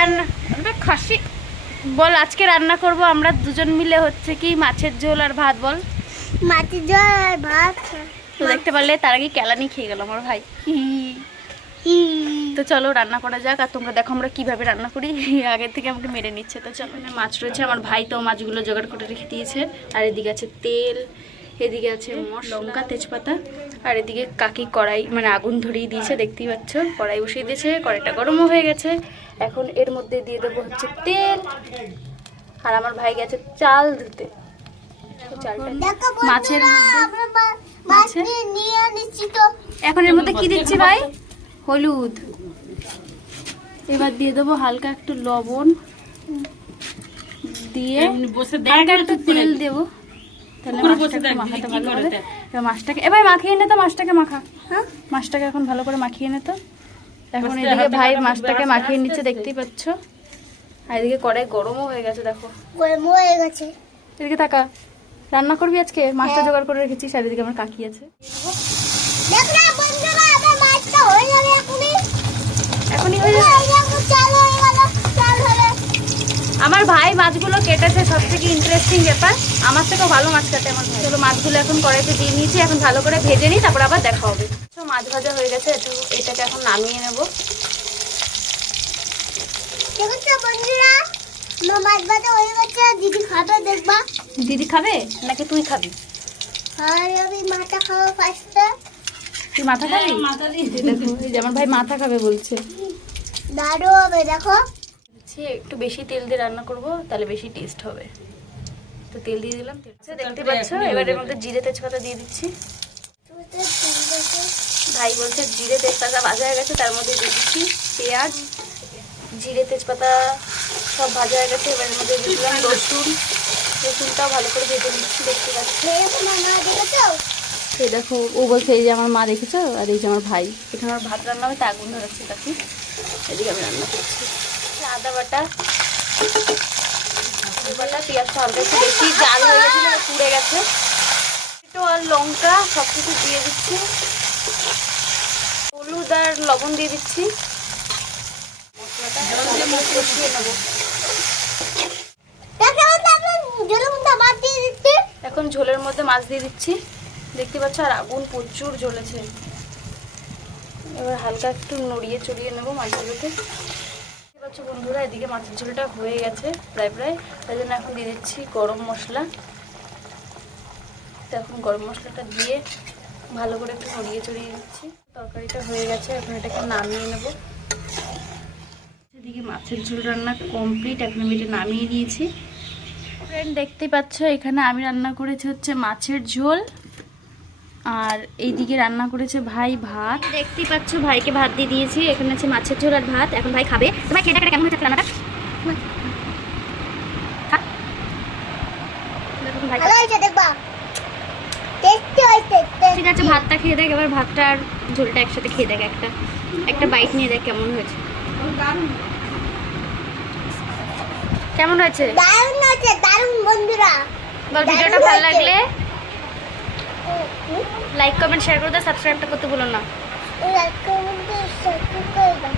রান্না খাসি বল, আজকে রান্না করব আমরা দুজন মিলে হচ্ছে কি মাছের ঝোল আর ভাত। বল মাছের ঝোল আর ভাত। তো দেখতে পারলে তার আগে কেলানি খেয়ে গেল আমার ভাই। তো চলো রান্না করা যাক, আর তোমরা দেখো আমরা কিভাবে রান্না করি। আগে থেকে আমাকে মেরে নিচ্ছে। তো চলো, মাছ রয়েছে, আমার ভাই তো মাছগুলো জোগাড় করে রেখে দিয়েছে। আর এদিকে আছে তেল, এদিকে আছে লঙ্কা তেজপাতা, আর এদিকে কাকি কড়াই মানে আগুন ধরিয়ে দিয়েছে, দেখতেই পাচ্ছ। কড়াই বসিয়ে দিয়েছে, কড়াইটা গরমও হয়ে গেছে। এখন এর মধ্যে দিয়ে দেবো হচ্ছে তেল, আর আমার ভাই গেছে চাল ধুতে। মাছের এখন এর মধ্যে কি দিচ্ছি ভাই? হলুদ। এবার দিয়ে দেবো হালকা একটু লবণ, দিয়ে হালকা একটু তেল দেবো, তাহলে মাছটাকে মাখাতে ভালো হবে। এবার মাছটাকে এবার মাখিয়ে নে তো, মাছটাকে মাখা। হ্যাঁ, মাছটাকে এখন ভালো করে মাখিয়ে নে তো। এখন এদিকে ভাই মাছটাকে মাখিয়ে নিচ্ছে, দেখতেই পাচ্ছ। আর এদিকে কড়াই গরমও হয়ে গেছে, দেখো গরম হয়ে গেছে। এদিকে তাকা, রান্না করবি আজকে? মাছটা জোগাড় করে রেখেছিস, আর এদিকে আমার কাকি আছে। এখনই হয়ে যাবে। আমার ভাই মাছগুলো কেটেছে, সব থেকে ইন্টারেস্টিং ব্যাপার। আমার থেকেও ভালো মাছ কাটে আমার ভাই। চলো মাছগুলো এখন কড়াইতে দিয়ে নিয়েছি, এখন ভালো করে ভেজে নিই, তারপর আবার দেখা হবে। তো মাছ ভাজা হয়ে গেছে, এটাকে এখন নামিয়ে নেব। মাছ ভাজা হয়ে গেছে, দিদি খাবে দেখবা। দিদি খাবে নাকি তুই খাবি? আর আমি মাথা খাবো ফার্স্টে। তুই মাথা খাবি? দেখো এই যে আমার ভাই মাথা খাবে বলছে। দারুণ হবে দেখো। একটু বেশি তেল দিয়ে রান্না করব, তাহলে বেশি টেস্ট হবে। তো তেল দিয়ে দিলাম, দেখতে পাচ্ছ। এবার এর মধ্যে জিরে তেজপাতা দিয়ে দিচ্ছি। ভাই বলছে জিরে তেজপাতা ভাজা হয়ে গেছে, তার মধ্যে দিয়ে দিচ্ছি পেঁয়াজ। জিরে তেজপাতা সব ভাজা হয়ে গেছে, এবার এর মধ্যে দিয়ে দিলাম রসুন। রসুনটাও ভালো করে ভেজে নিচ্ছি, দেখতে পাচ্ছি। এই দেখো, ও বলছে এই যে আমার মা দেখেছো, আর এই যে আমার ভাই। এখানে আমার ভাত রান্না হবে, তা আগুন ধরাচ্ছি কাকি। এদিকে আমি রান্না করছি। আদা বাটা, পেঁয়াজটা হালকা একটু বেশি জাল হয়ে গেছিল, পুড়ে গেছে। একটু আর লঙ্কা সব কিছু দিয়ে দিচ্ছি, হলুদ আর লবণ দিয়ে দিচ্ছি। মশলাটা কষিয়ে নেবো। এখন ঝোলের মধ্যে মাছ দিয়ে দিচ্ছি, দেখতে পাচ্ছ। আর আগুন প্রচুর জ্বলেছে। এবার হালকা একটু নড়িয়ে চড়িয়ে নেবো মাছগুলোকে। দেখতে পাচ্ছ বন্ধুরা, এদিকে মাছের ঝোলটা হয়ে গেছে প্রায় প্রায়। তাই জন্য এখন দিয়ে দিচ্ছি গরম মশলা। তো এখন গরম মশলাটা দিয়ে ভালো করে একটু নড়িয়ে চড়িয়ে দিচ্ছি। তরকারিটা হয়ে গেছে, এখন এটাকে নামিয়ে নেব। এদিকে মাছের ঝোল রান্না কমপ্লিট, এখন আমি এটা নামিয়ে নিয়েছি। ফ্রেন্ড দেখতেই পাচ্ছ, এখানে আমি রান্না করেছি হচ্ছে মাছের ঝোল, আর এইদিকে রান্না করেছে ভাই ভাত। দেখতেই পাচ্ছ ভাইকে ভাত দিয়ে দিয়েছি। এখানে আছে মাছের ঝোল আর ভাত, এখন ভাই খাবে। তো ভাই খেয়ে দেখা কেমন হয়েছে রান্নাটা? ঠিক আছে, ভাতটা খেয়ে দেখ, এবার ভাতটা আর ঝোলটা একসাথে খেয়ে দেখ। একটা বাইট নিয়ে দেখ কেমন হয়েছে। কেমন হয়েছে? দারুণ হয়েছে, দারুণ বন্ধুরা। বল ভিডিওটা ভালো লাগলে লাইক কমেন্ট শেয়ার করে দাও, সাবস্ক্রাইবটা করতে ভুলো না। লাইক কমেন্ট শেয়ার করে দাও।